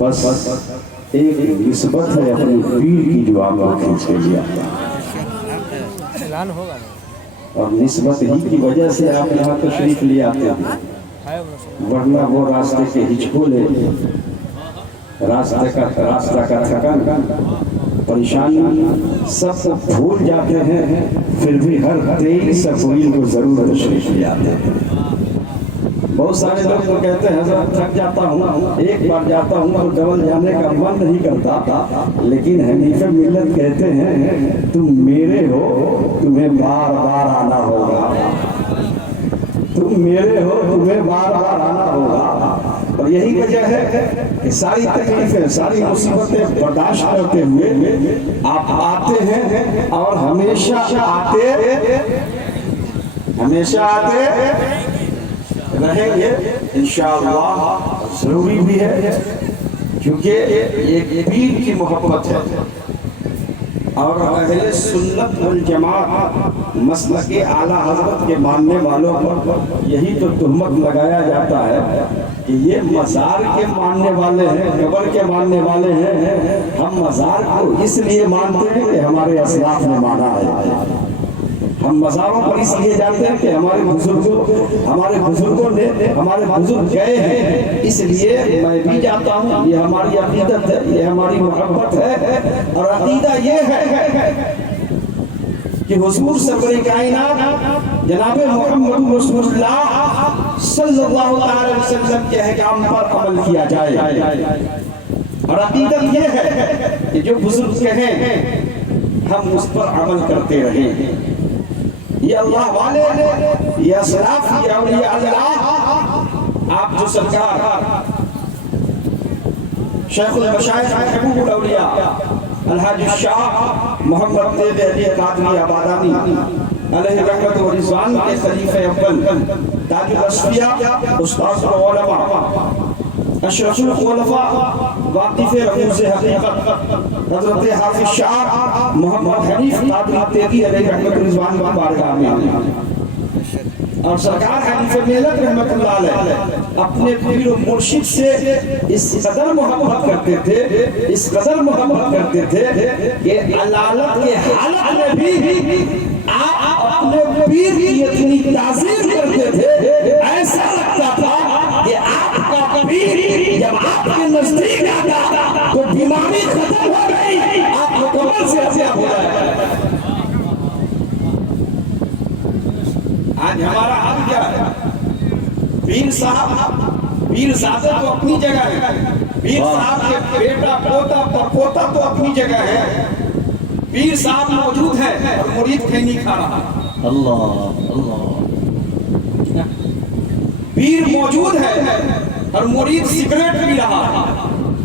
بس ایک نسبت ہے اپنے پیر کی جو آپ کو کھینچ کے لیا اور نسبت ہی کی وجہ سے آپ یہاں تشریف لے آتے ہیں، ورنہ وہ راستے کے ہچکولے، راستہ کا تھکن، پریشانی سب بھول جاتے ہیں، پھر بھی ہر 23 اپریل کو ضرور تشریف لے آتے ہیں۔ بہت سارے لوگ تو کہتے ہیں حضرت تھک جاتا ہوں، ایک بار جاتا ہوں تو ڈبل جانے کا من نہیں کرتا، لیکن حنیف ملت کہتے ہیں تم میرے ہو تمہیں بار بار آنا ہوگا، تم میرے ہو تمہیں بار بار آنا ہوگا۔ اور یہی وجہ ہے کہ ساری تکلیفیں، ساری مصیبتیں برداشت کرتے ہوئے آپ آتے ہیں اور ہمیشہ آتے رہیں گے انشاءاللہ۔ ضروری بھی ہے کیونکہ ایک پیر کی محبت ہے اور اہل سنت والجماعت مسلک اعلیٰ حضرت کے ماننے والوں پر یہی تو تہمت لگایا جاتا ہے کہ یہ مزار کے ماننے والے ہیں، قبر کے ماننے والے ہیں۔ ہم مزار کو اس لیے مانتے ہیں کہ ہمارے اسلاف نے مانا ہے، ہم مزاروں پر اس لیے جاتے ہیں کہ ہمارے بزرگوں نے ہمارے بزرگ گئے ہیں، اس لیے میں بھی جاتا ہوں۔ یہ ہماری عقیدت ہے، یہ ہماری محبت ہے، اور عقیدہ یہ ہے کہ حضور سرور کائنات جناب محمد رسول اللہ صلی اللہ علیہ وسلم کے احکام پر عمل کیا جائے، اور عقیدت یہ ہے کہ جو بزرگ کہیں ہم اس پر عمل کرتے رہیں۔ یہ اللہ والے، یہ اسلاف، یہ اولیاء اللہ، آپ جو سرکار شیخ المشائخ محبوب الاولیاء الحاج الشاہ محمد طیب علی قادری آبادانی علیہ رحمت و رضوان کے خلیفہ اول، تاج الاصفیاء، استاذ العلماء، اشرف الخلفاء، واقف رموز حقیقت، حضرت حافظ شاہ محمد حنیف قادری تیگی علیہ رحمت و رضوان کی بارگاہ میں، اور سرکار حنیف ملت رحمت اللہ علیہ اپنے پیر و مرشد سے اس قدر محبت کرتے تھے، اس قدر محبت کرتے تھے کہ علالت کے حالت میں بھی آپ اپنے پیر کی اتنی تعظیم کرتے تھے، ایسا لگتا تھا کہ آپ کا پیر جب آپ کے نزدیک آتا تو بیماری ختم ہو گئی، آپ مکمل سے صحت ہو گئے۔ آج ہمارا حال کیا ہے؟ پیر صاحب، پیر زادہ تو اپنی جگہ ہے، پیر صاحب کے بیٹا پوتا پرپوتا تو اپنی جگہ ہے، پیر صاحب موجود ہے اور مرید کھینی کھا رہا۔ اللہ اللہ، پیر موجود ہے اور مرید سگریٹ پی رہا،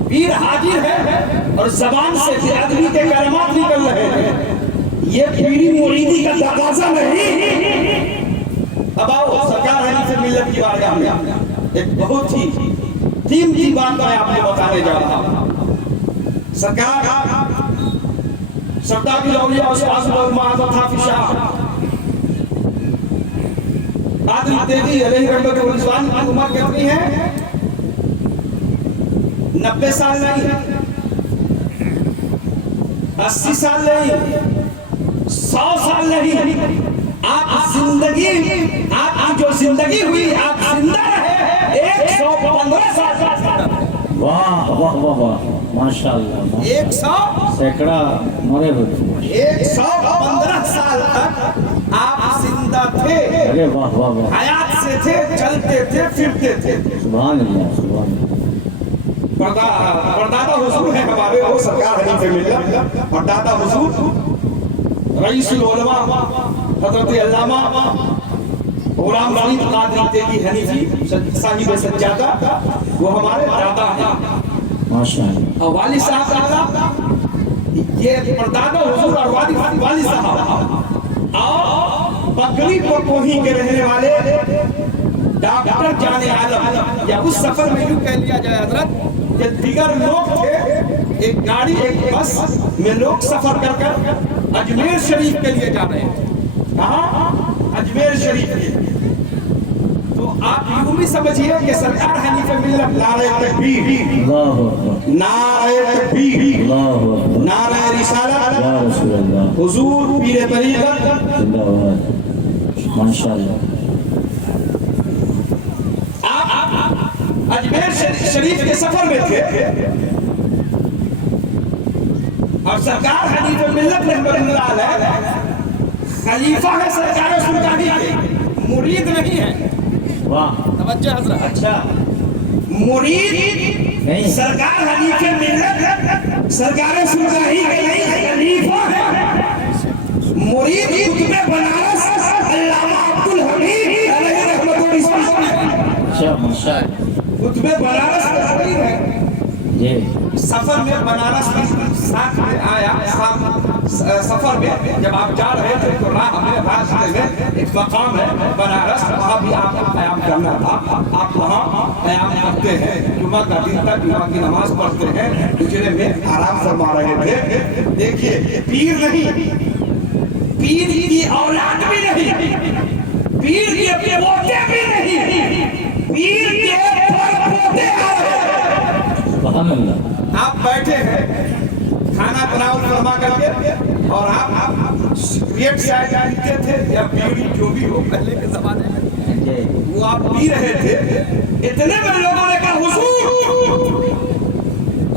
پیر حاضر ہے اور زبان سے بے ادبی کے کلمات نکل رہے ہیں۔ یہ پیری مریدی کا تقاضا نہیں۔ اب آؤ سرکار حنیف ملت کی بارگاہ میں ایک بہت ہی قیمتی بات میں آپ کو بتانے جا رہا ہوں۔ سرکار سردار الاولیاء استاذ العلماء حضرت حافظ شاہ قادری تیگی علیہ رحمت و رضوان کی عمر کتنی ہے؟ 90 سال نہیں، 80 سال نہیں، 100 سال نہیں، آپ زندگی، آپ کی جو زندگی ہوئی، آپ زندہ رہے 115 سال۔ واہ واہ واہ واہ، ماشاءاللہ، 100 سینکڑا مرے ہوئے، 115 سال تک آپ زندہ تھے، ارے واہ واہ واہ، حیات سے تھے، چلتے تھے، پھرتے تھے۔ سبحان اللہ سبحان اللہ۔ پردادا حضور ہیں ہمارے، وہ سرکار حنیف ملت، پردادا حضور رئیس العلماء حضرت علامہ غلام فرید قادری تیگی حنیفی صاحب سجادہ، وہ ہمارے دادا ہیں ماشاءاللہ۔ اور والد صاحب دادا، یہ پردادا حضور اور والد صاحب، اور بکری پوہی کے رہنے والے ڈاکٹر جان عالم، یا اس سفر میں یوں کہہ لیا جائے حضرت کہ دیگر لوگ تھے، ایک گاڑی ایک بس میں لوگ سفر کر کر اجمیر شریف کے لیے جا رہے ہیں۔ کہاں؟ اجمیر شریف کے۔ تو آپ یوں بھی سمجھیے کہ سرکار حنیف ملت نعرہ تکبیر، اللہ اکبر، نعرہ تکبیر، اللہ اکبر، نعرہ رسالت، یا رسول اللہ، حضور پیر طریقت، زندہ باد، ماشاءاللہ۔ آپ اجمیر شریف کے سفر میں تھے اور سرکار حنیف ملت رحمۃ اللہ علیہ خلیفہ ہے سرکار سلطانی کے، مرید نہیں ہے۔ واہ، توجہ حضرت، اچھا مرید نہیں، سرکار حنیف ملت سرکار سلطانی کے نہیں، خلیفہ ہے۔ مرید قطب بنارس علامہ عبدالحمید علیہ رحمۃ اللہ، اچھا ماشاءاللہ، قطب بنارس کا خلیفہ ہے۔ جی سفر میں بنارس میں ساتھ میں آیا، سفر میں جب آپ جا رہے تھے تو راہ میں راستے میں ایک مقام ہے بنارس، وہاں بھی آپ کو قیام کرنا تھا۔ آپ وہاں قیام کرتے ہیں، جمعہ کا دن تک جمعہ کی نماز پڑھتے ہیں، اجرے میں آرام فرما رہے تھے۔ دیکھیے پیر نہیں، پیر کی اولاد بھی نہیں، پیر کے پوتے بھی نہیں، پیر کے پوتے آ رہے ہیں۔ سبحان اللہ۔ آپ بیٹھے ہیں کھانا تناول فرما کر کے اور آپ سگریٹ چائے پیتے تھے یا بیڑی جو بھی ہو پہلے کے زمانے میں، جی وہ آپ پی رہے تھے۔ اتنے میں لوگوں نے کہا حضور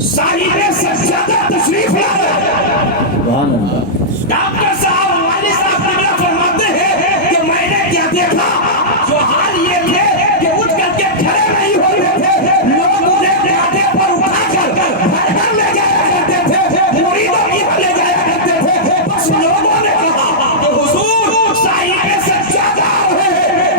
صاحب سجادہ تشریف لا رہے ہیں۔ سبحان اللہ۔ ڈاکٹر صاحب والد صاحب نگرہ فرماتے ہیں کہ میں نے کیا دیکھا، جو حال یہ تھے کہ اٹھ کر کے کھڑے نہیں ہو رہے تھے، لوگ انہیں پیادے پر اٹھا کر گھر لے جایا کرتے تھے، مریدوں کی لے جایا کرتے تھے۔ بس لوگوں نے کہا کہ حضور صاحب سجادہ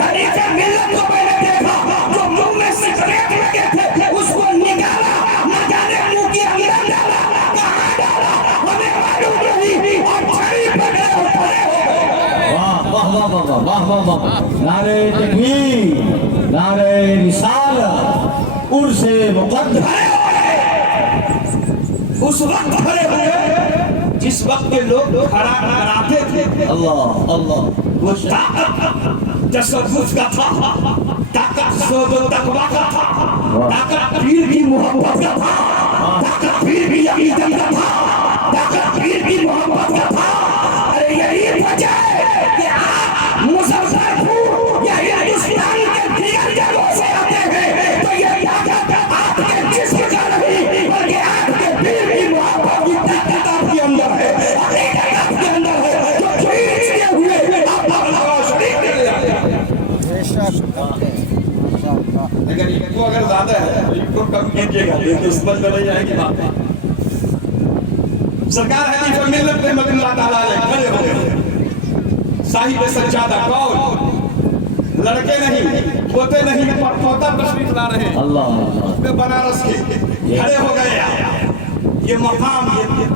حنیف ملت کو میں نے دیکھا، جو منہ میں سگریٹ لگے تھے اس کو نکالا، نہ جانے منہ کے اندر ڈالا، کہاں ڈالا ہمیں معلوم نہیں، اور چھڑی پکڑے کھڑے ہو گئے۔ واہ واہ واہ واہ واہ واہ واہ، نعرہ تکبیر، نعرہ رسالت، عرس مقدس۔ اس وقت کھڑے ہوئے جس وقت کے لوگ کھڑا کراتے تھے، اللہ اللہ، وہ طاقت تصوف کا تھا، طاقت زہد و تقویٰ کا تھا، طاقت پیر کی محبت کا تھا، طاقت پیر کی عقیدت کا تھا، طاقت پیر کی محبت کا تھا۔ ارے یہی وجہ ہے کہ آپ مظفر پور یا ہندوستان کے دیگر جگہوں سے آتے ہیں تو یہ طاقت آپ کے جسم کا نہیں بلکہ آپ کے پیر کی محبت کی طاقت آپ کے اندر ہے، عقیدت آپ کے اندر ہے، جو کھینچتے ہوئے آپ اپنا شریک لے جاتے ہیں۔ لیکن یہ کو اگر زیادہ ہے تو یہ کو کم کیجئے گا، یہ تو سمجھ میں نہیں آئے گی بات۔ سرکار حنیف ملت رحمۃ اللہ تعالیٰ علیہ کھڑے ہو گئے، صاحب سجادہ کون؟ لڑکے نہیں، پوتے نہیں، پر پوتا تشریف لا رہے ہیں اللہ بنارس کے، کھڑے ہو گئے۔ یہ مقام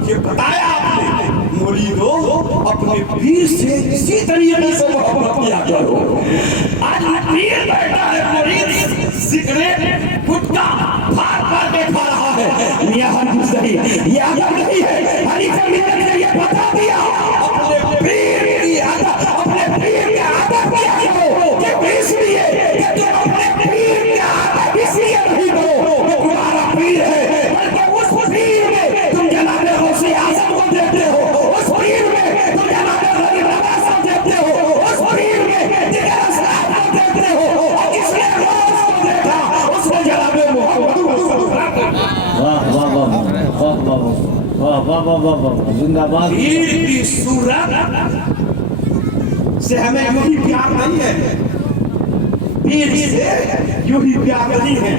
یہ بتایا آپ نے، مریدو اپنے پیر سے اسی طریقے سے محبت کیا کرو۔ آج پیر بیٹھا ہے، مرید سگریٹ گٹکا پھاڑ پھاڑ کے کھا رہا ہے، یہ حدیث نہیں، یہ ادب نہیں ہے۔ حنیف ملت نے یہ بتا دیا، اپنے پیر کی عادت، اپنے پیر کی عادت کیا کرو، کہ اس لیے کہ تم اپنے پیر کی عادت اس لیے نہیں کرو کہ تمہارا پیر ہے، بلکہ اس پیر میں تم جناب غوث اعظم کو دیکھتے ہو، اس پیر میں تم جناب غریب نواز کو دیکھتے ہو، اس پیر میں دیگر اسلاف کو دیکھتے ہو، اور جس نے روز کو دیکھا اس کو جناب محمد واہ واہ واہ واہ واہ واہ واہ واہ واہ، زندہ باد۔ پیر کی صورت سے ہمیں یوں ہی پیار نہیں ہے، پیر سے یوں ہی پیار نہیں ہے۔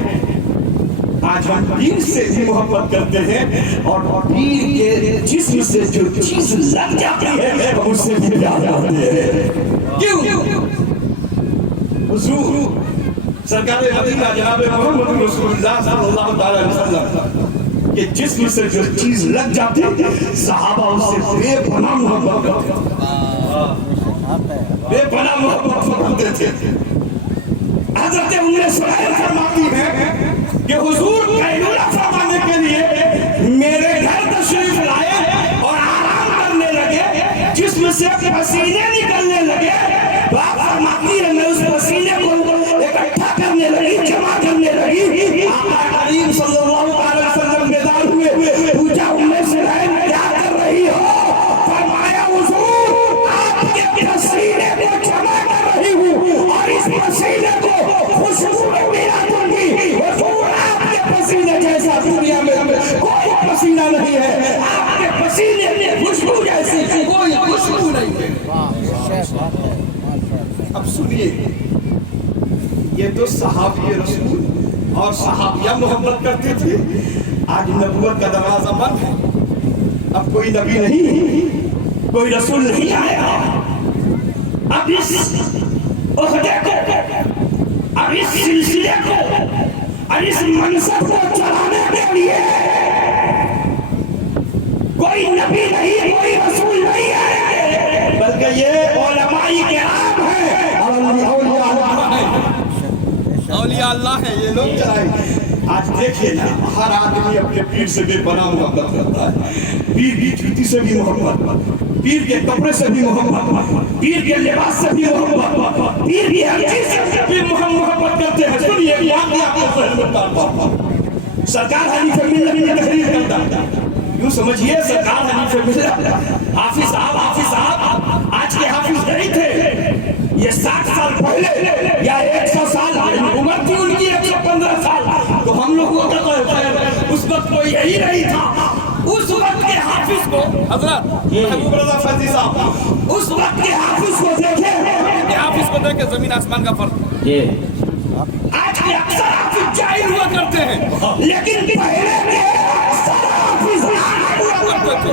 آج ہم پیر سے بھی محبت کرتے ہیں اور پیر کے جسم سے جو چیز لگ جاتی ہے ہم اس سے بھی پیار کرتے ہیں۔ کیوں؟ حضور سرکار مدینہ جناب محمد رسول اللہ صلی اللہ علیہ وسلم کہ جسم سے جو چیز لگ جاتی صحابہ اس سے بے پناہ محبت کرتے، بے پناہ محبت فرماتے تھے۔ حضرت ام سلیم فرماتی ہیں کہ حضور قیلولہ فرمانے کے لیے میرے گھر تشریف لائے اور آرام کرنے لگے، جسم سے پسینے نکلنے لگے۔ آپ فرماتی ہے میں اس پسینے کو اکٹھا कोई पसीना नहीं है, आपके पसीने में खुशबू जैसी कोई खुशबू नहीं है। अब सुनिए, ये तो सहाबी रसूल और सहाबिया मोहब्बत करते थे। आज नबूवत का दरवाजा बंद है, अब कोई नबी नहीं, कोई रसूल नहीं आया। अब इस उहदे को, अब इस सिलसिले को, अब इस मनसब को चलाने के लिए कोई नबी नहीं, कोई रसूल नहीं है, बल्कि ये उलमाई के आम है, औलिया अल्लाह है, ये लोग चलाए। आज देखिए ना, हर आदमी अपने पीर से बेपनाह मोहब्बत करता है। पीर की जूती से भी मोहब्बत, पीर के कपड़े से भी मोहब्बत, पीर के लिबास से भी मोहब्बत, पीर की हर चीज से भी मोहब्बत करते हैं। सुनिए, सरकार हनीफ मिल्लत की तहरीर करता, यूं समझिए सरकार हनीफ मिल्लत, हाफिज साहब आज के हाफिज नहीं थे। ये 60 साल पहले या 100 साल उम्र थी उनकी, 115 साल, तो हम लोगों का तो उस वक्त कोई यही नहीं था। उस वक्त के हाफिज को हजरत महबूब रजा फैजी साहब, उस वक्त के हाफिज को देखे, हाफिज को देखे जमीन आसमान का फर्क। आज के अक्सर हाफिज जाहिल हुआ करते हैं, लेकिन पहले के अक्सर हाफिज हुआ करते थे।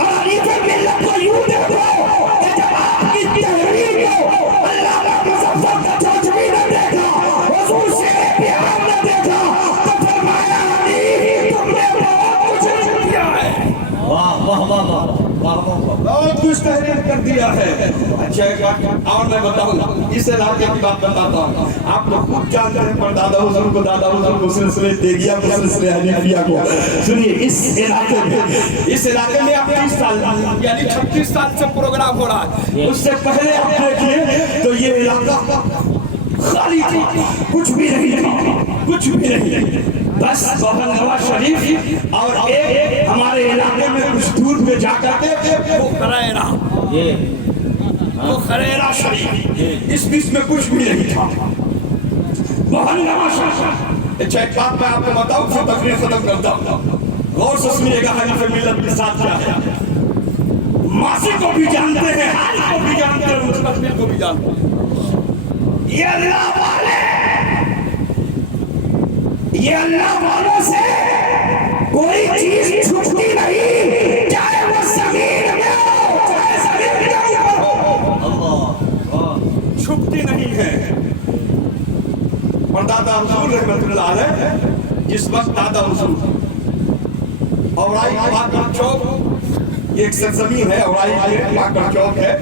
और ये मिल्लत को यूं देखो कि जब आपकी तहरीर को अल्लाह ने मुजफ्फर का चौचवी ने देखा, हुजूर से प्यार ने देखा, तो फरमाया अली तुमने बहुत कुछ किया है। वाह वाह वाह वाह बहुत कुछ तहरीर कर दिया है। अच्छा एक बात और मैं बताऊं, इस इलाके की बात बताता हूँ। आप लोग खूब जानते हैं परदादा हुजूर को, दादा हुजूर को, सिलसिले तेगिया को, सिलसिले हनीफिया को। सुनिए, इस इलाके में आप 30 साल यानी 36 साल से प्रोग्राम हो रहा है। उससे पहले आप देखिए तो ये इलाका खाली था, कुछ भी नहीं था, कुछ भी नहीं, बस नवाज शरीफ और एक हमारे इलाके में कुछ दूर पे जाकर के वो खरेरा शरीफ, इस बीच में कुछ भी नहीं था। नवाज शरीफ। अच्छा एक बात मैं आपको बताऊं, फिर तकरीर खत्म करता हूं, गौर से सुनिएगा। हनीफ मिल्लत के साथ क्या है, मासी को भी जानते हैं, हाल को भी जानते हैं, मुस्तकबिल को भी जानते हैं। ये अल्लाह वाले, ये अल्लाह वालों से कोई चीज छूटती नहीं, चाहे वो जमीन में हो, चाहे जमीन के ऊपर हो, छूटती नहीं है। और दादा हुजूर रहमतुल्लाह अलैह, जिस वक्त दादा हुजूर औराई बाकर चौक, ये एक सरजमीन है, औराई बाकर चौक है,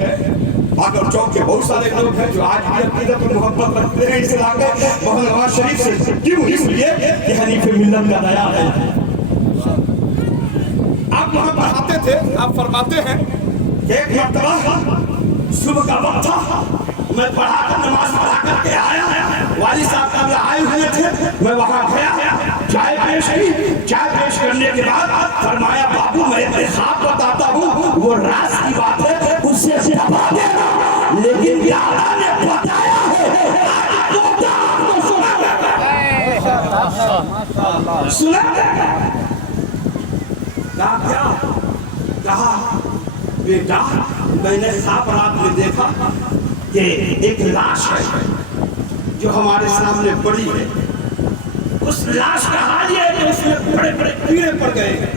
बाकर चौक के बहुत सारे लोग हैं जो आज भी अकीदत और मोहब्बत रखते हैं इस इलाके मोहम्मद नवाज शरीफ से। क्यों? इसलिए कि हनीफ मिल्लत का दया है। आप वहां पढ़ाते थे, आप फरमाते हैं कि एक मरतबा सुबह का वक्त था, मैं पढ़ाकर नमाज पढ़ा करके आया, वाली साहब का आए हुए थे, मैं वहां गया, चाय पेश की, चाय पेश करने के बाद फरमाया बाबू मैं एक ख्वाब बताता हूँ, वो राज की बात है, उससे दबा देना, लेकिन अल्लाह ने बताया है आपको सुना क्या कहा, बेटा मैंने ख्वाब रात में देखा कि एक लाश है जो हमारे सामने पड़ी है, उस लाश का हाल ये है कि उसमें बड़े बड़े कीड़े पड़ गए हैं,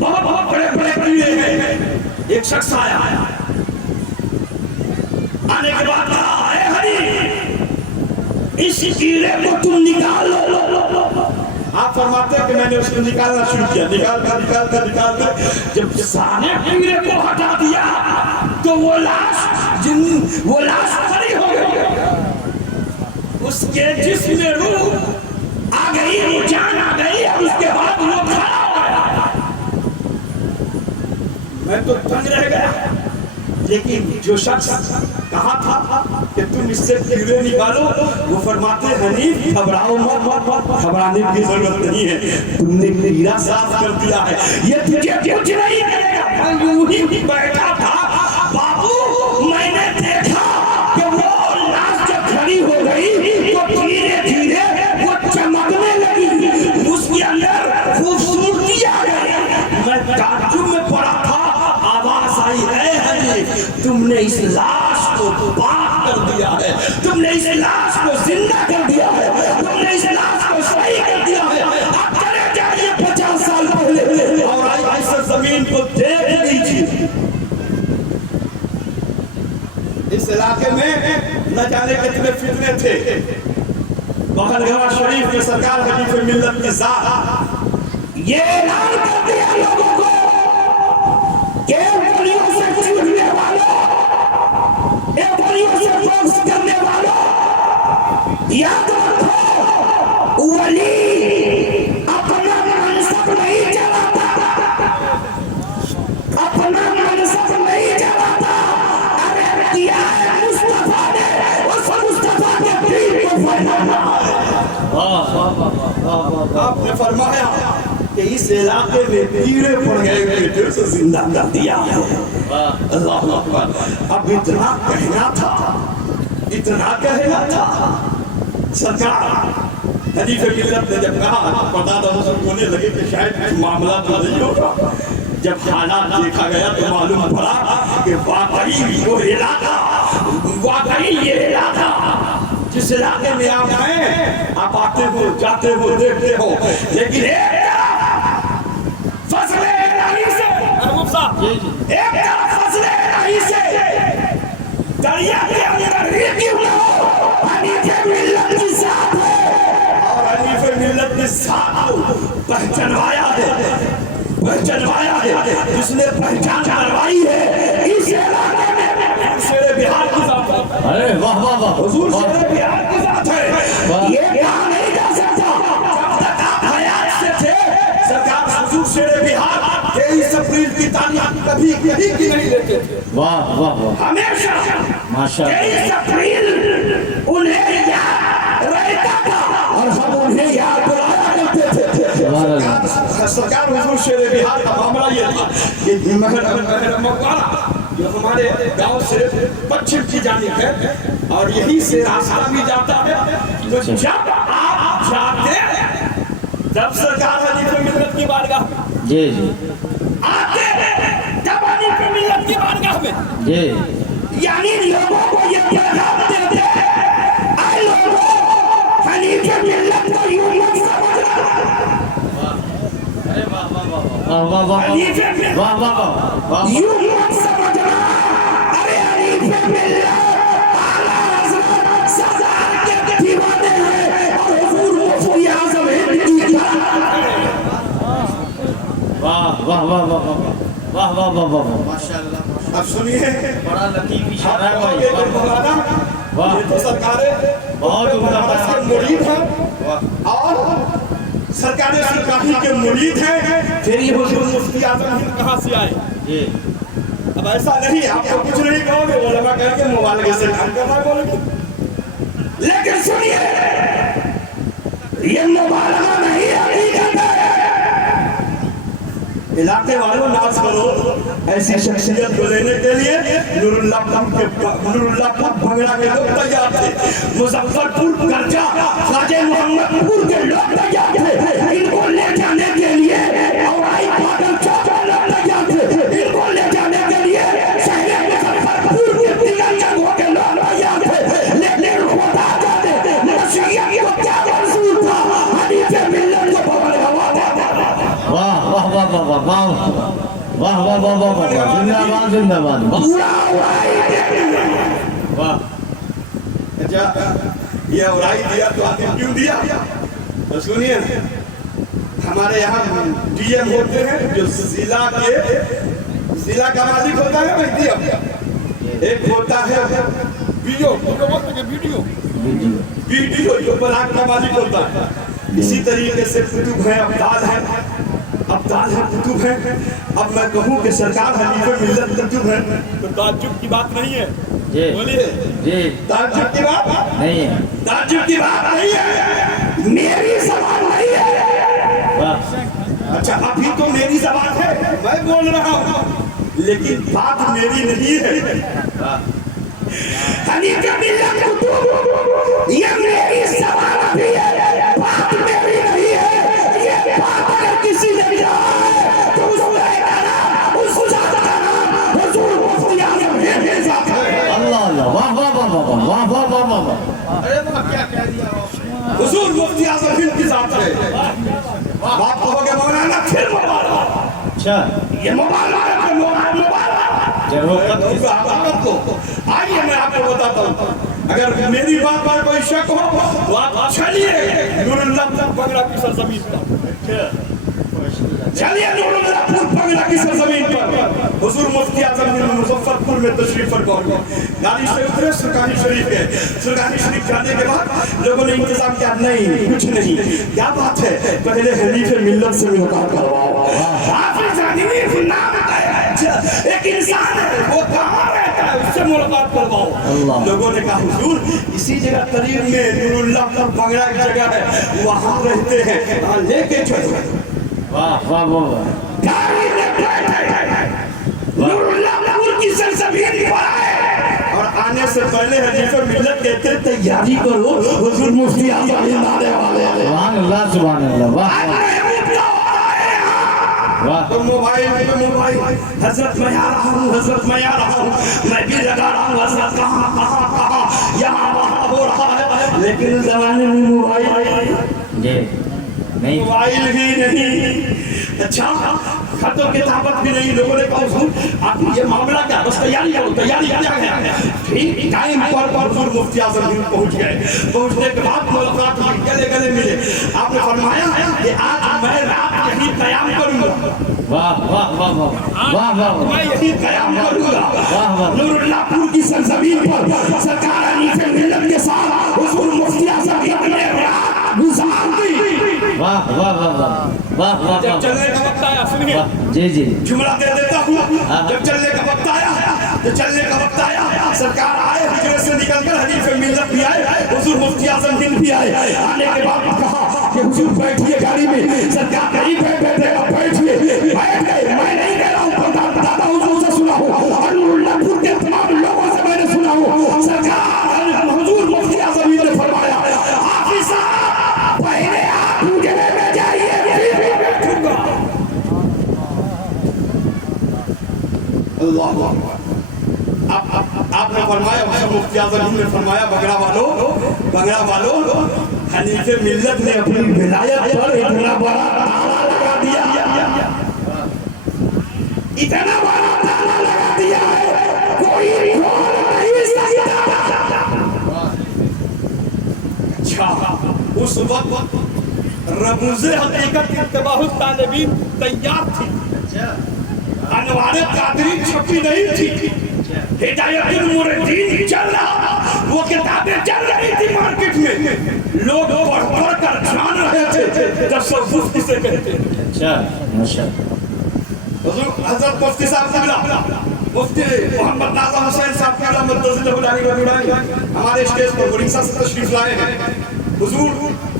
बहुत बहुत बड़े बड़े कीड़े हैं। एक शख्स आया, आने के बाद कहा है हरी इस कीड़े को तुम निकाल लो। आप फरमाते हैं कि मैंने उसको निकालना शुरू किया, निकाल जब सारे कीड़े को हटा दिया तो वो लाश खड़ी हो गई, उसके जिस्म में रूह आ गई, वो जान आ गई, और उसके बाद वो खड़ा हो गया। मैं तो तंग रह गया, लेकिन जो शख्स कहा था कि तुम इससे कीड़े निकालो, वो फरमाते हनीफ घबराओ मत, घबराने की जरूरत नहीं है, तुमने कीड़ा साफ कर दिया है, ये तुझे कुछ नहीं करेगा। यूं ही बैठा था बाबू, मैंने देखा कि वो लाश जब खड़ी हो गई तो धीरे धीरे वो चमकने लगी, उसकी न जाने कितने फितने थे। बहलगरा शरीफ में सरकार हनीफ मिल्लत की जात ये ऐलान कर दिया लोगों को कि वलियों से छूटने वालों, वलियों से बोक्स करने वालों, याद रखो वली अपना मनसब नहीं चलाता, अपना मनसब नहीं चलाता। अरे किया है मुस्तफा ने, उस मुस्तफा के पीर को फरमाना। आपने फरमाया कि इस इलाके में कीड़े पड़ गए बेटे से जिंदा कर दिया है। अल्लाह अकबर। अब इतना कहना था, इतना कहना था। सरकार हनीफ मिल्लत ने जब कहा पता था तो होने लगे कि शायद मामला तो नहीं होगा। जब हालात देखा गया तो मालूम पड़ा कि वाकई वो इलाका, वाकई ये इलाका जिस इलाके में आप आए, आप आते हो जाते हो देखते हो, लेकिन एक फसले इलाही से, एक फसले इलाही से दरिया के अंदर क्यों ना हो, हनीफ मिल्लत के साथ है और हनीफ मिल्लत के साथ पहचानवाया है, पहचानवाया है, जिसने पहचान करवाई है इस इलाके में शेरे बिहार की साथ। अरे वाह वाह वाह, हुजूर शेरे बिहार की साथ है। ये कहा नहीं जा सकता जब तक आप हयात से थे। सरकार हुजूर शेरे बिहार 23 अप्रैल की तारीख कभी कहीं की नहीं लेते थे। वाह वाह वाह, हमेशा माशाअल्लाह 23 अप्रैल उन्हें याद रहता था और हम उन्हें याद दिलाया करते थे। सरकार हुजूर शेरे बिहार का मामला ये था कि मकबरा जो हमारे गांव से पश्चिम की जानिब है और यही से रास्ता भी जाता है। तो जब आप जाते जब सरकार हनीफ मिल्लत की बारगाह जी जी आते जब हनीफ मिल्लत की बारगाह में जी, यानी लोगों को ये पैगाम देते आए लोगों हनीफ मिल्लत को यूं मत समझना। वाह वाह वाह हनीफ वाह वाह वाह, यूं मत समझना। अरे हनीफ मिल्लत आला हज़रत सरदार के दीवाने हैं और हुजूर मुफ्ती आज़म हिंद की वाह वाह वाह वाह वाह वाह वाह वाह वाह। अब सुनिए बड़ा लतीफ इशारा है भाई। वाह, ये तो सरकारें बहुत उम्दा के मुरीद हैं और सरकारें सरकारी के मुरीद हैं। फिर ये हुजूर मुफ्ती आज़म हिंद कहाँ से आए? जी अब ऐसा नहीं, आप तो कुछ नहीं कहोगे, उलमा कहेंगे मुबालगे से काम करना है बोलेंगे। लेकिन सुनिए ये मुबालगा नहीं हकीकत है। इलाके वालों नाज करो ऐसी शख्सियत को लेने के लिए। नूरुल्लाह भंगड़ा के लोग तैयार थे, मुजफ्फरपुर करजा ख्वाजा मोहम्मदपुर के लोग तैयार थे इनको ले जाने के लिए, और आई बादल चौक के लोग तैयार थे इनको ले जाने के लिए, शहर मुजफ्फरपुर के दिगर जगहों के लोग तैयार थे। लेकिन खुदा जाने मसीहियत को क्या मंजूर था, हनीफ मिल्लत को बबल हवा देता। वाह वाह वाह वाह वाह वाह वाह वाह वाह वाह वाह, जिंदाबाद जिंदाबाद वाह वाह। अच्छा ये औराई दिया तो आगे क्यों दिया? तो सुनिए हमारे यहाँ डीएम होते हैं जो जिला का मालिक होता है भाई डीएम, एक होता है वीडियो जो ब्लॉक का मालिक होता है। इसी तरीके से कुतुब है, अब्दाल है कुतुब है। अब मैं कहूँ कि सरकार हनीफ मिल्लत कुतुब है तो ताज्जुब की बात नहीं है। जी बोलिए जी, ताज्जुब की बात नहीं है, ताज्जुब की बात नहीं है, मेरी जबान नहीं है। वाह अच्छा अभी तो मेरी जबान है, मैं बोल रहा हूँ, लेकिन बात मेरी नहीं है। हनीफ मिल्लत कुतुब ये मेरी जबान भी है, बात मेरी नहीं है। ये बात अगर किसी ने कहा है तो उसको हुजूर मुफ्ती आज़म हिंद के साथ है। अल्लाह अल्लाह, वाह वाह वाह वाह वाह वाह वाह वाह वाह। हुजूर मुफ्ती आज़म हिंद के साथ है। बात कहोगे मौलाना फिर मुबारक। अच्छा ये मुबारक है, मुबारक हकीकत को। आइए मैं आपको बताता हूँ, अगर मेरी बात पर कोई शक हो तो आप चलिए नूरुल्लाहपुर पगड़ा की सरजमीन पर, चलिए नूरुल्लाहपुर पगड़ा की सरजमीन पर हुजूर मुफ्ती आजम ने मुजफ्फरपुर में तशरीफ फरमा। गाड़ी से उतरे, सुरकानी शरीफ गए। सुरकानी शरीफ जाने के बाद लोगों ने इंतजाम किया, नहीं कुछ नहीं, क्या बात है, पहले खलीफे मिल्लत से मुलाकात करवाओ। हाफिज हनीफ नाम एक इंसान है, वो कहाँ रहता है, उससे मुलाकात करवाओ। लोगों ने कहा हुजूर इसी जगह करीब में नूरुल्लाहपुर पगड़ा की जगह है, वहाँ रहते हैं, वहाँ लेके चलो। वाह वाह वाह, गाड़ी में बैठे नूरुल्लाहपुर की सरजमीन पर आए और आने से पहले हनीफे मिल्लत कहते तैयारी करो, हुजूर मुफ्ती आजम आने वाले हैं। सुभान अल्लाह सुभान अल्लाह, वाह वाह। तो मोबाइल हजरत मैं आ रहा हूँ, हजरत मैं आ रहा हूँ, मैं भी लगा रहा हूँ, हजरत कहाँ कहाँ कहाँ, यहाँ वहाँ हो रहा है। लेकिन जमाने में मोबाइल नहीं, मोबाइल भी नहीं, अच्छा खतों किताबत भी नहीं। लोगों ने कहा हुजूर आप ये मामला क्या, बस तैयारी करो, तैयारी क्या है। ठीक टाइम पर हुजूर मुफ्ती आजम हिंद पहुंच गए। पहुंचने के बाद मुलाकात हुई, गले गले मिले। आपने फरमाया कि आज मैं रात यहीं कयाम करूंगा। वाह वाह वाह वाह वाह वाह, मैं यहीं कयाम करूंगा। वाह वाह, नूरुल्लाहपुर की सरजमीन पर सरकार हनीफे मिल्लत के साथ हुजूर मुफ्ती आजम हिंद ने रात गुजार दी। वाह वाह वाह वाह वाह। जब चलने का वक्त आया, सुनिए जी जी, जुमला दे देता हूँ, जब चलने का वक्त आया, तो चलने का वक्त आया, सरकार आए, हिजरत से निकलकर हनीफे मिल्लत भी आए, हुजूर मुफ्ती आजम हिंद भी आए। आने के बाद कहा कि हुजूर बैठिए गाड़ी में। सरकार नहीं बैठे, बैठिए, बैठ गए। मैं नहीं कह रहा हूँ, दादा हुजूर से सुना हूँ, नूरुल्लाहपुर के तमाम लोगों से मैंने सुना हूँ। सरकार हुजूर मुफ्ती आजम हिंद ने फरमाया, हाफिज साहब पहले आप उजले में जाइए, फिर बैठूंगा। अल्लाह आपने फरमाया, मुफ्ती आजम हिंद ने फरमाया, बगड़ा वालों हनीफे मिल्लत ने अपनी विलायत पर इतना बड़ा ताला लगा दिया, इतना बड़ा ताला लगा दिया है, कोई खोल नहीं सकता। अच्छा उस वक्त रमूज़े हकीकत इत्तिबाउत तालिबीन तैयार थी, अनवारे कादरी छपी नहीं थी, हिदायतुल मुरीदीन चल रहा, वो किताबें चल रही थी मार्केट में, लोग पढ़ कर जान रहे थे तसव्वुफ किसे कहते हैं। अच्छा माशाअल्लाह। हजरत मुफ्ती साहब किबला, मुफ्ती मोहम्मद नाज़म हुसैन साहब किबला मुद्दज़िलहुल अली हमारे स्टेज पर उड़ीसा से तशरीफ लाए हैं। हुजूर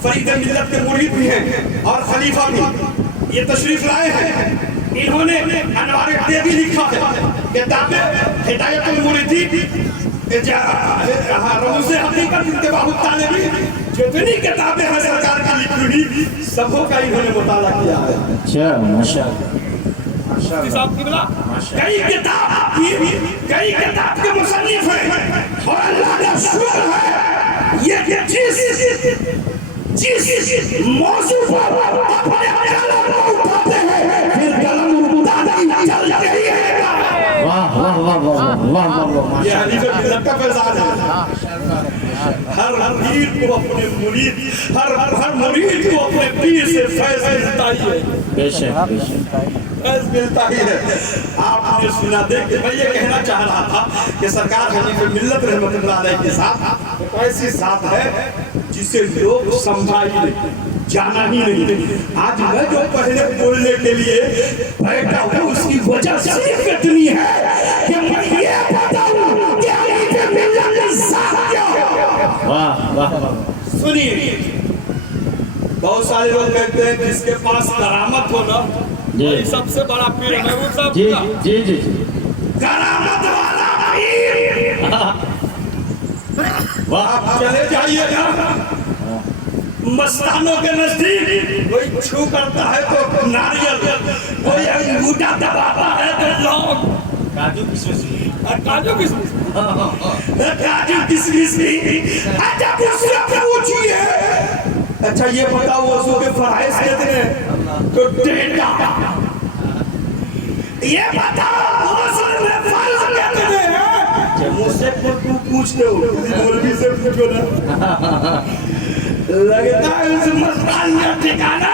फरीद मिल्लत के मुरीद भी हैं और खलीफा भी, ये तशरीफ लाए हैं। इन्होंने अनवार देवी लिखा है, किताबें हिदायतुल मुरीदीन, रमूज़े हकीकत इत्तिबाउत तालिबीन, जितनी किताबें हैं सरकार की लिखी हुई, सबों का इन्होंने मुताला किया है। अच्छा माशाअल्लाह, कई किताब के मुसन्निफ हैं और अल्लाह का शुक्र है ये जिस मौजू पर अपने कलम को उठाते हैं, फिर कलम उठाना चल गई है। वाह वाह वाह वाह वाह वाह, ये हनीफे मिल्लत का फैज़ान है। हर पीर को अपने मुरीद, हर मुरीद को अपने पीर से फैज़ मिलता ही है, बेशक फैज़ मिलता ही है। आपने सुना, देख मैं ये कहना चाह रहा था कि सरकार हनीफे मिल्लत रहमतुल्लाह अलैह के साथ एक ऐसी साथ है जिसे लोग समझा ही नहीं, जाना ही नहीं। आज मैं जो पहले बोलने के लिए बैठा हूँ उसकी वजह सिर्फ इतनी है कि मैं ये बताऊं कि हनीफे मिल्लत के साथ क्या। वाह वाह वाह। सुनिए, बहुत सारे लोग कहते हैं जिसके पास करामत हो ना वही सबसे बड़ा पीर है। वो सब जी जी जी जी, करामत वाला पीर। वाह, आप चले जाइए ना मस्तानों के नजदीक, कोई छू करता है तो नारियल, कोई अंगूठा दबाता है तो लौंग, काजू किशमिश, काजू किशमिश, काजू किशमिश भी। अच्छा मुझसे पूछिए, अच्छा ये बताओ वज़ू के फराइज़ कितने हैं? तो डेटा। ये बताओ गुस्ल में फर्ज मुझसे पूछते हो, किसी मौलवी से पूछो ना। लगता है उस मस्तान का ठिकाना।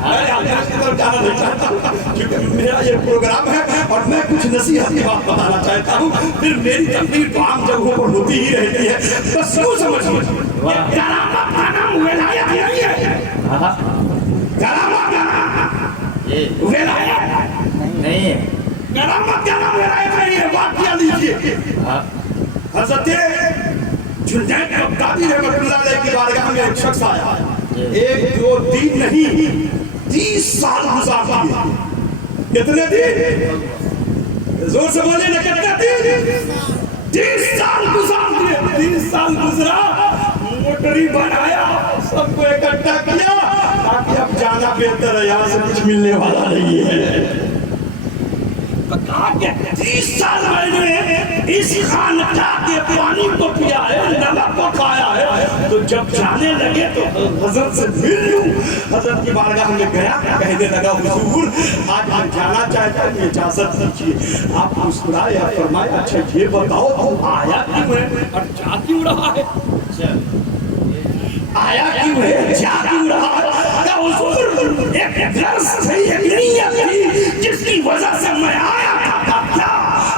अरे आप इसकी तरफ जाना नहीं चाहता क्योंकि मेरा ये प्रोग्राम है और मैं कुछ नसीहत की बात बताना चाहता हूँ। फिर मेरी तकलीफ तो आम जगहों पर होती ही रहती है, बस यूँ समझिए करामत का नाम विलायत नहीं है। करामत का नाम विलायत नहीं है। करामत का नाम विलायत नहीं है। बात क्या लीजिए, हज़रत जुनैद बगदादी रहमतुल्लाह अलैह की बारगाह में एक शख्स आया, एक दो दिन नहीं 30 साल गुजार दिए। कितने दिन? जोर से बोले ना, कितने दिन? 30 साल गुजार दिए। 30 साल गुजरा, मोटरी बनाया, सबको इकट्ठा किया ताकि अब जाना बेहतर है, यहाँ से कुछ मिलने वाला नहीं है। 30 साल मैंने इस खानका के पानी को पिया है, नमक को खाया है, तो जब जाने लगे तो हजरत से मिल लूं। हजरत की बारगाह में गया, कहने लगा हुजूर आज मैं जाना चाहता हूँ, इजाजत दीजिए। आप मुस्कुराए और फरमाया अच्छा ये बताओ तुम आया क्यों है और जा क्यों रहा है? आया क्यों है, जा क्यों रहा है? क्या हुजूर एक गर्ज थी, एक नीयत थी जिसकी वजह से मैं आया था?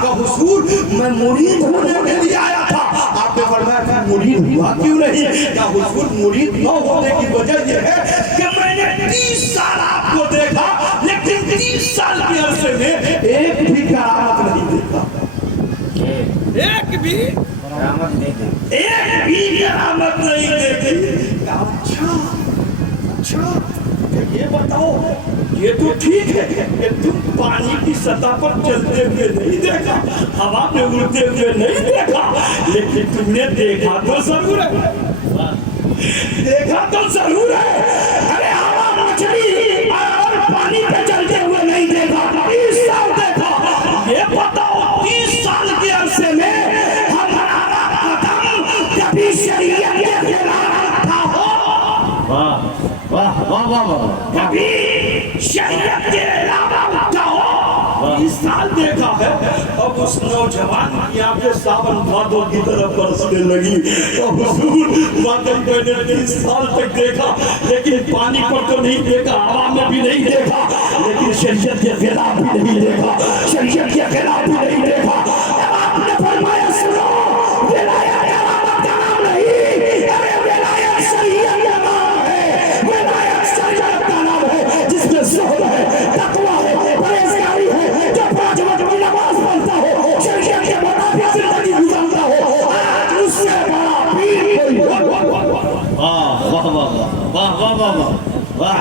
क्या हुजूर मैं मुरीद होने के लिए आया था। आपने फरमाया था मुरीद हुआ क्यों नहीं? क्या हुजूर मुरीद न होने की वजह यह है कि मैंने 30 साल आपको देखा, लेकिन 30 साल के अरसे में एक भी करामत नहीं देखा। एक भी करामत नहीं देखी, एक भी करामत नहीं देखी। अच्छा ये बताओ, ये तो ठीक है कि तुम पानी की सतह पर चलते हुए नहीं देखा, हवा में उड़ते हुए नहीं देखा, लेकिन तुमने देखा तो जरूर है। देखा तो जरूर है। अरे हवा मछली और पानी पे चलते हुए नहीं देखा, 30 साल देखा। ये बताओ 30 साल के अरसे में हमारा कदम कभी शरीयत के खिलाफ था हो? वाह वाह वाह वाह वाह। कभी शरीयत के अलावा उठा हो? 30 साल देखा है। अब उस नौजवान की आंखें सावन भादों की तरफ बरसने लगी। और हुजूर वाकई मैंने 30 साल तक देखा, लेकिन पानी पर तो नहीं देखा, हवा में भी नहीं देखा, लेकिन शरीयत के खिलाफ भी नहीं देखा, शरीयत के खिलाफ भी नहीं देखा। आपने फरमाया सुनो, विलायत करामत का नाम नहीं, अरे विलायत शरीयत का नाम है। विलायत शरीयत का नाम है जिसमें ज़ुहद है, तक़वा है, परहेज़गारी है, जो 5 वक्त की नमाज पढ़ता हो, शरीयत के मुताबिक ज़िंदगी गुजारता हो, आज उससे बड़ा पीर कोई वाह वाह वाह वाह वाह वाह वाह।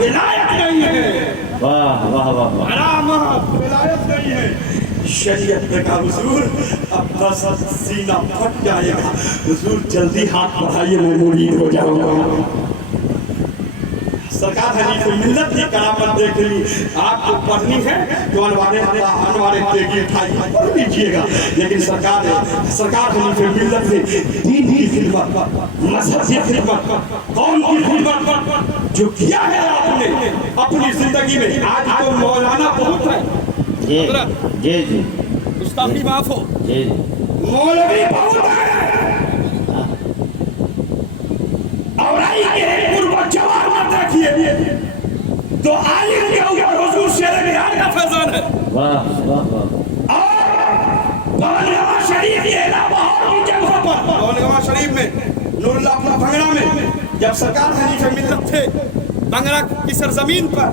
विलायत नहीं है, वाह वाह वाह वाह। करामत विलायत नहीं है। शरीयत ने कहा हुजूर अब बस सीना फट जाएगा, हुजूर जल्दी हाथ बढ़ाइए मैं मुरीद हो जाऊंगा। सरकार हनीफ मिल्लत की करामत देख ली। आपको पढ़नी है तो अनवारे तेगी उठाई पढ़ लीजिएगा, लेकिन सरकार हनीफ मिल्लत ने दीन की खिदमत, मजहब की खिदमत, कौम की खिदमत जो किया है आपने अपनी जिंदगी में। आज तो मौलाना बहुत है, जी जी जी, गुस्ताखी माफ हो, जी मौलवी बहुत है, और आइए पूर्व जवाब मत रखिए तो आलिम के ऊपर हुजूर शेर बिहार का फैजान है। वाह वाह वाह। और बंगला शरीफ के अलावा और भी जगहों पर, बंगला शरीफ में नूरुल्लाह भंगड़ा में जब सरकार हनीफ मिल्लत थे, बंगला की सरजमीन पर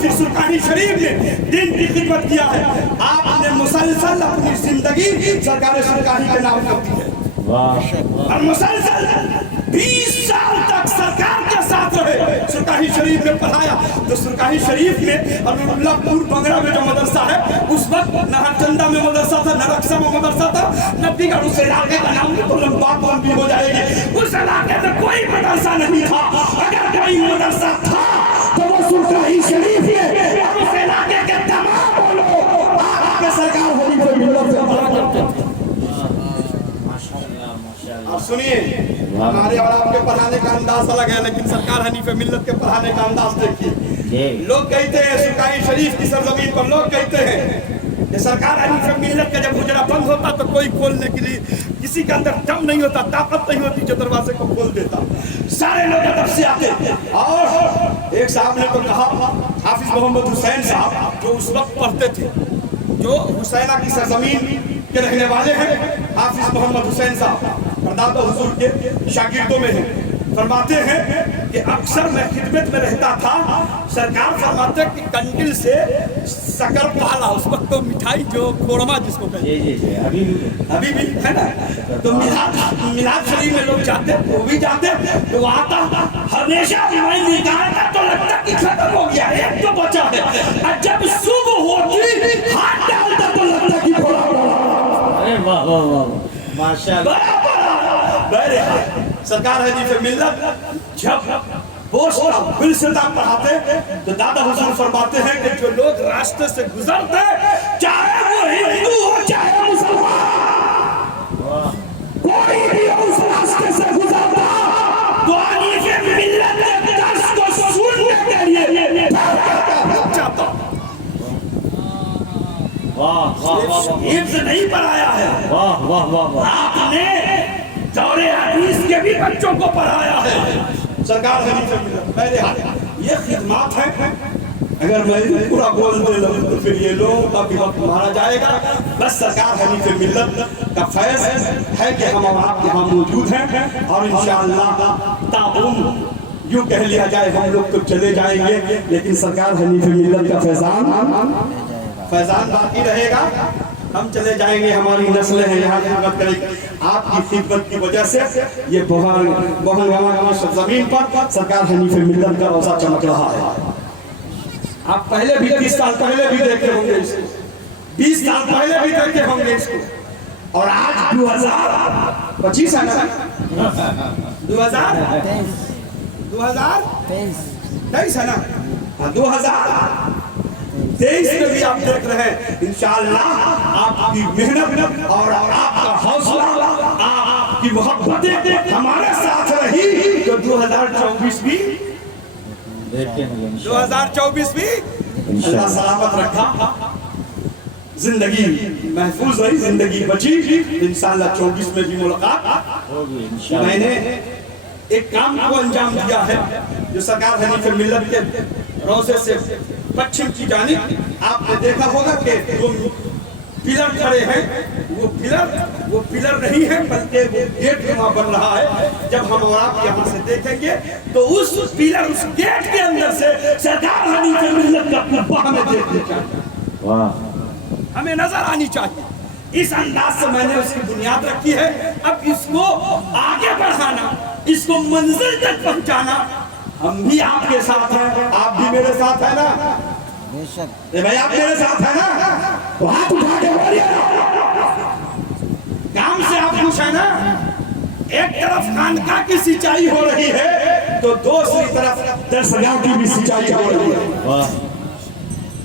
फिर सुल्तानी शरीफ ने दिन की खिदमत किया है। आपने मुसलसल अपनी जिंदगी सरकार सुल्तानी के नाम कर दी है। और मुसलसल 20 साल तक सरकार के साथ रहे, सुल्तानी शरीफ में पढ़ाया। तो सुल्तानी शरीफ में अब्दुल्लाहपुर बंगड़ा में जो मदरसा है, उस वक्त न हरचंदा में मदरसा था, न रक्सा में मदरसा था, न बिगड़ उस इलाके का नाम तो लंबा भी हो जाएगी। उस इलाके में कोई मदरसा नहीं था। अगर कोई मदरसा था तो वो सुल्तानी शरीफ में, उस इलाके के तमाम लोग आपके सरकार होनी कोई मिल्लत से पढ़ा करते थे। अब सुनिए, हमारे और आपके पढ़ाने का अंदाज अलग है, लेकिन सरकार हनीफ मिल्लत के पढ़ाने का अंदाज देखिए। लोग कहते हैं सुल्तानी शरीफ की सरजमीन पर, लोग कहते हैं ये सरकार हनीफ मिल्लत का जब हुजरा बंद होता तो कोई खोलने के लिए किसी के अंदर दम नहीं होता, ताकत नहीं होती जो दरवाजे को खोल देता। सारे लोग अदब से आते। और एक साहब ने तो कहा, हाफिज मोहम्मद हुसैन साहब जो उस वक्त पढ़ते थे, जो हुसैना की सरजमीन के रहने वाले हैं, हाफिज मोहम्मद हुसैन साहब परदादा हुजूर के शागिर्दों में हैं। फरमाते हैं कि अक्सर मैं खिदमत में रहता था, सरकार फरमाते कि कंडिल से शक्कर पाला, उस वक्त तो मिठाई जो खोरमा जिसको कहते हैं, अभी भी है ना, तो मिलाद शरीफ में लोग जाते, वो भी जाते, तो आता हमेशा मिठाई निकालता तो लगता कि खत्म हो गया, एक तो बचा है, और जब सुबह होती हाथ डालता तो लगता कि थोड़ा। अरे वाह वाह वाह, माशाअल्लाह। सरकार हनीफ मिल्लत जब बिलसिता पढ़ाते तो दादा हुजूर फरमाते हैं कि जो लोग रास्ते से गुजरते, चाहे वो हिंदू हो चाहे मुसलमान, कोई भी उस रास्ते से गुजरता तो हनीफ मिल्लत के दर्स को सुनने के लिए जाता। वाह वाह वाह, हिफ्ज़ नहीं पढ़ाया है, वाह वाह वाह, आपने दौरे हदीस के भी बच्चों को पढ़ाया है। सरकार हनीफ ये खिदमत है। अगर मैं पूरा बोल दे तो फिर ये लोग का भी वक्त मारा जाएगा। बस सरकार हनीफ मिल्लत का फैज़ है कि हम आपके यहाँ मौजूद हैं और इंशाअल्लाह ताउम यूँ कह लिया जाए हम लोग तो चले जाएंगे, लेकिन सरकार हनीफ मिल्लत का फैज़ान बाकी रहेगा। हम चले जाएंगे, हमारी नस्लें हैं यहाँ खिदमत करेंगी। आपकी खिदमत की वजह से ये बोहनगामा की जमीन पर सरकार हनीफ मिल्लत का रोज़ा चमक रहा है। आप पहले भी 30 साल पहले भी देखे होंगे इसको, 20 साल पहले भी देखे होंगे इसको, और आज 2025 है ना, 2023 है ना, 2023 में भी आप देख रहे हैं। इंशाअल्लाह आपकी मेहनत और आपका हौसला, आपकी मोहब्बतें हमारे साथ रही तो 2024 भी 2024 भी अल्लाह सलामत रखा, जिंदगी महफूज रही, जिंदगी बची, इंशाअल्लाह 24 में भी मुलाकात होगी। मैंने एक काम को अंजाम दिया है जो सरकार हनीफ मिल्लत के रोज़े से पश्चिम की जानिब आपने देखा होगा कि जो पिलर खड़े हैं वो पिलर नहीं है बल्कि वो गेट वहाँ बन रहा है। जब हम और आप यहाँ से देखेंगे तो उस पिलर, उस गेट के अंदर से सरकार हनीफ मिल्लत का कुब्बा हमें देखने चाहिए, वाह, हमें नजर आनी चाहिए। इस अंदाज से मैंने उसकी बुनियाद रखी है। अब इसको आगे बढ़ाना, इसको मंजिल तक पहुँचाना, हम भी आपके साथ हैं, आप भी मेरे साथ है ना, भाई आप मेरे साथ है ना, तो हाथ उठा के बोलिए। काम से आप खुश है ना? एक तरफ खानका की सिंचाई हो रही है तो दूसरी तरफ दरसगाह की भी सिंचाई हो रही है।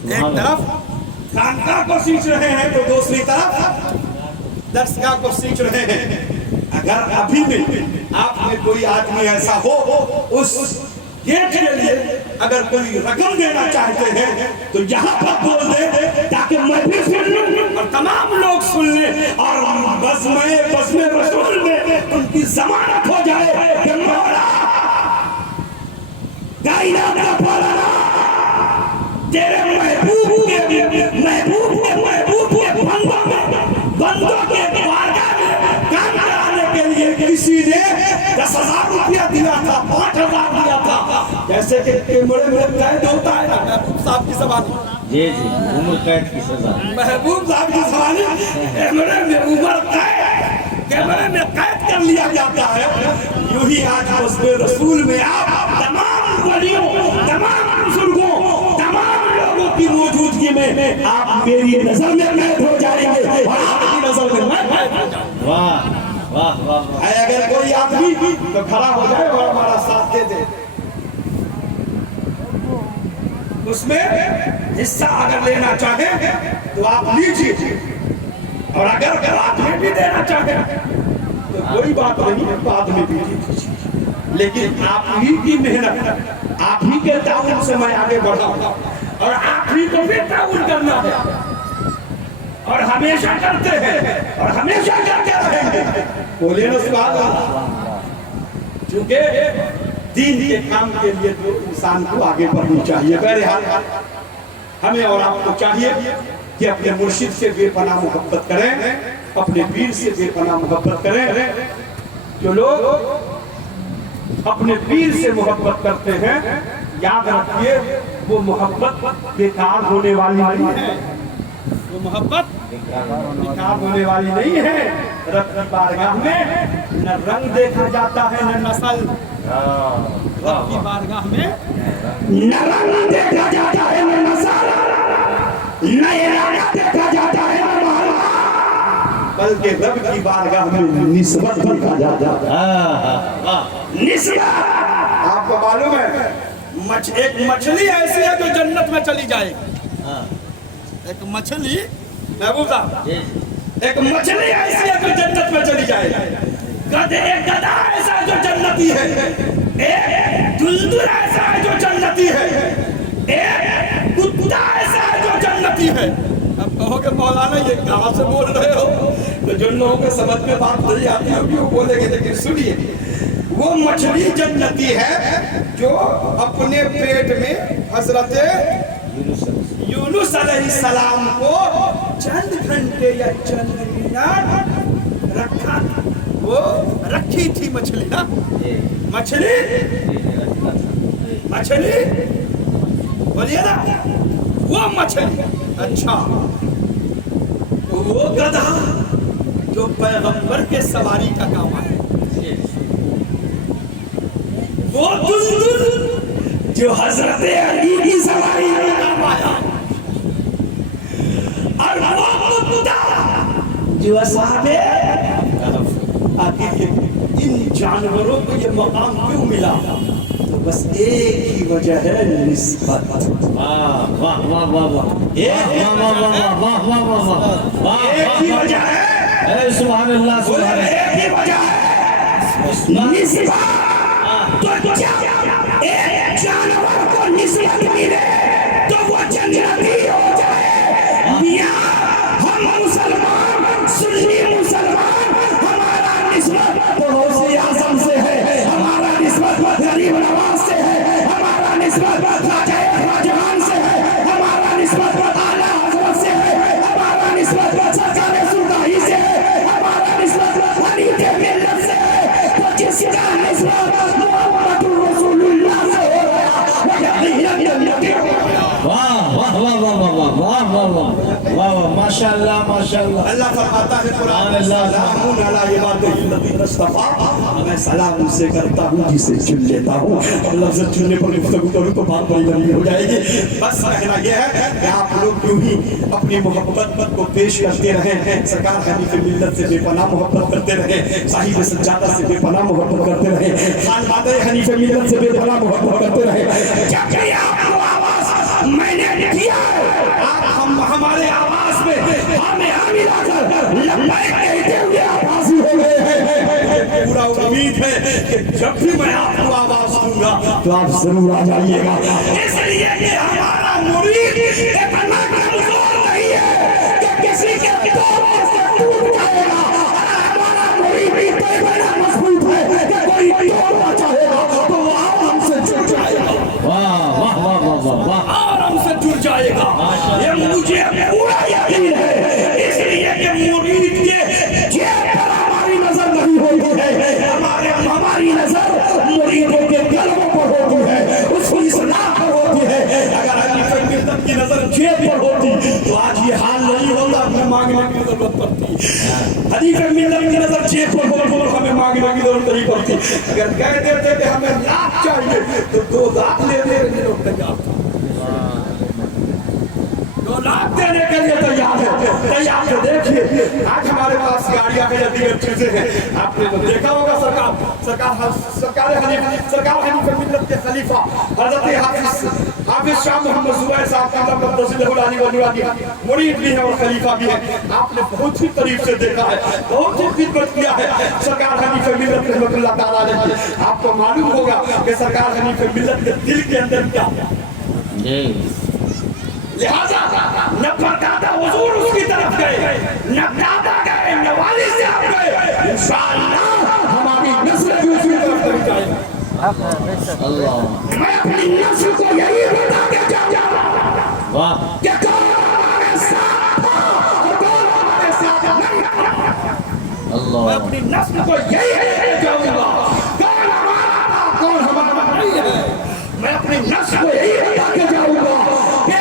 एक तरफ खानका को सींच रहे हैं तो दूसरी तरफ दरसगाह को सींच रहे हैं। अगर अभी भी आप में कोई आदमी ऐसा हो उस गेट के लिए अगर कोई रकम देना चाहते हैं तो यहाँ पर बोल दे ताकि मैं भी सुन लूं और तमाम लोग सुन लें और बज़्म रसूल में उनकी जमानत हो जाए कि मौला कायनात का पालना तेरे महबूब के बंदों के द्वारका में काम कराने के लिए किसी ने 10,000 रुपया दिया था, 5,000 दिया था। जैसे कि बड़े बड़े कैद होता है ना, महबूब साहब की जबानी, जी जी, उम्र कैद की सजा, महबूब साहब की जबानी, उम्र कैमरे में कैद कर लिया जाता है। यूं ही आज बज़्म रसूल में आप तमाम वलियों, तमाम बुजुर्गों, तमाम लोगों की मौजूदगी में आप मेरी नजर में कैद हो जाएंगे और आपकी नजर में मैं कैद हो जाऊंगा। वाह वाह वाह। अगर कोई आदमी तो खड़ा हो जाए और हमारा साथ दे दे, उसमें हिस्सा अगर लेना चाहे तो आप लीजिए, और अगर बाद में भी देना चाहे तो कोई बात नहीं है, बाद में भी दीजिए। लेकिन आप ही की मेहनत, आप ही के ताउन से मैं आगे बढ़ा और आप ही को भी ताउन करना है। اور ہمیشہ کرتے ہیں اور ہمیشہ کرتے رہیں گے. بولے نا سبحان اللہ. چونکہ دین کے کام کے لیے تو انسان کو آگے بڑھنی چاہیے. بہرحال ہمیں اور آپ کو چاہیے کہ اپنے مرشد سے بے پناہ محبت کریں, اپنے پیر سے بے پناہ محبت کریں. جو لوگ اپنے پیر سے محبت کرتے ہیں یاد رکھیے وہ محبت بیکار ہونے والی نہیں ہے. وہ محبت بیکار ہونے والی نہیں ہے. رب کی بارگاہ میں نہ رنگ دیکھا جاتا ہے نہ نسل. رب کی بارگاہ میں نہ رنگ دیکھا جاتا ہے نہ نسل, نہ ارادہ دیکھا جاتا ہے نہ مالا, بلکہ رب کی بارگاہ میں نسبت دیکھا جاتا ہے. نسبت آپ کو معلوم ہے ایک مچھلی ایسی ہے جو جنت میں چلی جائے گی. ایک مچھلی محبوب صاحب ایک مچھلی ایسی ہے جو جنت میں چلی جائے گی. ایک گدھا ایسا ہے جو جنتی ہے, ایک دلدل ایسا ہے جو جنتی ہے, ایک کتا ایسا ہے جو جنتی ہے. اب کہو کہ مولانا یہ کہاں سے بول رہے ہو, تو جن لوگوں کے سمجھ میں بات نہیں آتی ہوگی وہ بولیں گے, لیکن سنیے وہ مچھلی جنتی ہے جو اپنے پیٹ میں حضرت یونس علیہ السلام کو چند گھنٹے یا چند منٹ رکھا. وہ رکھی تھی مچھلی نا, مچھلی بولیے نا وہ مچھلی. اچھا وہ گدھا جو پیغمبر کے سواری کا کام ہے, وہ دلدل جو حضرت علی کی سواری کا کام آیا, اور وہ کتا جو اصحاب آخر ان جانوروں کو یہ مقام کیوں ملا, تو بس ایک ہی وجہ ہے نسبت. ایک ہی وجہ ہے, سبحان اللہ سبحان اللہ, ایک ہی وجہ ہے نسبت. تو جب ایک جانور کو نسبت ملے تو وہ جنتی ہو جائے. میاں ہم مسلمان سنی مسلمان, ہمارا نسبت غوث اعظم سے ہے, ہمارا نسبت غریب نواز سے ہے, ہمارا نسبت خواجہ خواجہان سے ہے, ہمارا نسبت اعلیٰ حضرت سے ہے, ہمارا نسبت سرکار سلطانی سے ہے, ہمارا نسبت حنیف ملت سے ہے. تو جس کا نسبت محمد رسول اللہ سے ہو گیا وہ یقیناً جنتی ہو گیا. واہ واہ واہ واہ واہ واہ واہ واہ واہ, ماشاء اللہ ماشاء اللہ. اللہ فرماتا ہے قرآن میں سلام علی عبادہ الذین اصطفیٰ, میں سلام ان سے کرتا ہوں جسے چن لیتا ہوں. اور لفظ چننے پر گفتگو کروں تو بات بڑی لمبی ہو جائے گی. بس کہنا یہ ہے کہ آپ لوگ یوں ہی اپنی محبت کو پیش کرتے رہیں, سرکار حنیف ملت سے بے پناہ محبت کرتے رہیں, صاحب سجادہ سے بے پناہ محبت کرتے رہیں, خانوادہ حنیف ملت سے بے پناہ محبت کرتے رہیں. جب بھی آپ کو آواز میں نے دیا آپ ہمارے آواز میں ہمیں ملا کر لبیک کہتے ہوئے آوازی ہو گئے ہیں. پورا امید ہے کہ جب بھی میں آپ کو آواز دوں گا تو آپ ضرور آ جائیے گا. اس لیے کہ ہمارا مرید اتنا کمزور نہیں ہے کہ کسی کے دور سے ٹوٹ جائے گا. ہمارا مرید اتنا مضبوط ہے کہ کوئی توڑنا چاہے گا تو وہ آرام سے جڑ جائے گا. واہ واہ واہ واہ واہ واہ, آرام سے جڑ جائے گا. یہ مجھے پورا یقین ہے, اس لیے کہ مرید کے جیب پر ہماری نظر نہیں ہوتی ہے, ہماری نظر مریدوں کے قلبوں پر ہوتی ہے, اس کی اصلاح پر ہوتی ہے. اگر حنیف ملت کی نظر جیب پر ہوتی تو آج یہ حال نہیں ہوتا, ہمیں مانگنے کی ضرورت پڑتی. حنیف ملت کی نظر جیب پر ہوتی تو ہمیں مانگنے کی ضرورت نہیں پڑتی. اگر کہہ دیتے کہ ہمیں لاکھ چاہیے تو 2 لاکھ لے دے لوگ تیار تھا. 2 لاکھ دینے کے لیے تیار ہے. تیار ہے. دیکھیے آج ہمارے پاس گاڑیاں ہیں یا دیگر چیزیں ہیں. آپ نے تو دیکھا ہوگا سرکار حنیف ملت کے خلیفہ حضرت حافظ شاہ محمد زبیر صاحب کا قدس اللہ علیہ وسلم مرید بھی ہے اور خلیفہ بھی ہے. آپ نے بہت ہی قریب سے دیکھا ہے, بہت ہی خدمت کیا ہے سرکار حنیف ملت رحمۃ اللہ تعالیٰ علیہ. آپ کو معلوم ہوگا کہ سرکار حنیف ملت کے دل کے اندر کیا ہے, لہذا نہ پردادا حضور اس کی طرف گئے، نہ دادا گئے، نہ والد صاحب گئے، انشاءاللہ ہماری نسل بھی اس کی طرف نہیں جائے گی۔ اللہ میں اپنی نسل کو یہی بتا کے جاؤں گا واہ کہ کون ہمارے ساتھ ہو اور کون ہمارے ساتھ نہیں ہو۔ میں اللہ اپنی نسل کو یہی کہہ کے جاؤں گا کون ہمارا کون ہمارا نہیں ہے۔ میں اپنی نسل کو یہی بتا کے جاؤں گا کہ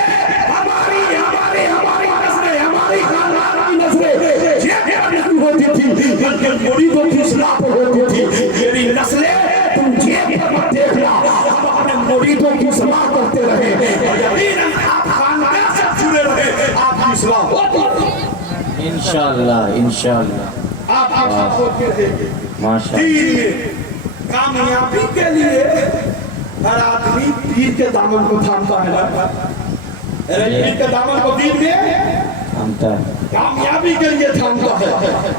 ہماری نسلیں، ہماری خاندان کی نسلیں یہ نہیں ہوتی تھی بلکہ مریدوں کی اصلاح پر ہوتی تھی۔ میری نسلیں تم جیب پر مت دیکھنا، ہم اپنے مریدوں کی اصلاح کرتے رہے اور یقیناً آپ خاندان سے جڑے رہے، آپ کی اصلاح ہوتی تھی، انشاءاللہ انشاءاللہ آپ کی اصلاح ہوتی رہے گی۔ ماشاءاللہ دین میں کامیابی کے لیے ہر آدمی پیر کے دامن کو تھامتا ہے نا، پیر کے دامن کو دین میں تھامتا ہے کامیابی کے لیے تھامتا ہے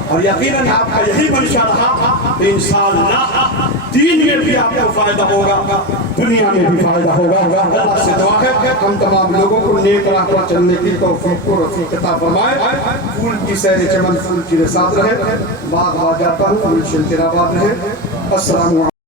اور یقیناً آپ کا یہی منشا رہا کہ انشاءاللہ دین میں بھی آپ کو فائدہ ہوگا، دنیا میں بھی فائدہ ہوگا۔ اللہ سے دعا ہے ہم تمام لوگوں کو نیک راہ پر چلنے کی توفیق کو رفیق عطا فرمائے۔ پھول کی سیر چمن پھول کی رسات رہے، باغ باغ جاتا ہوں، پھول شلتر آباد رہے۔ السلام علیکم۔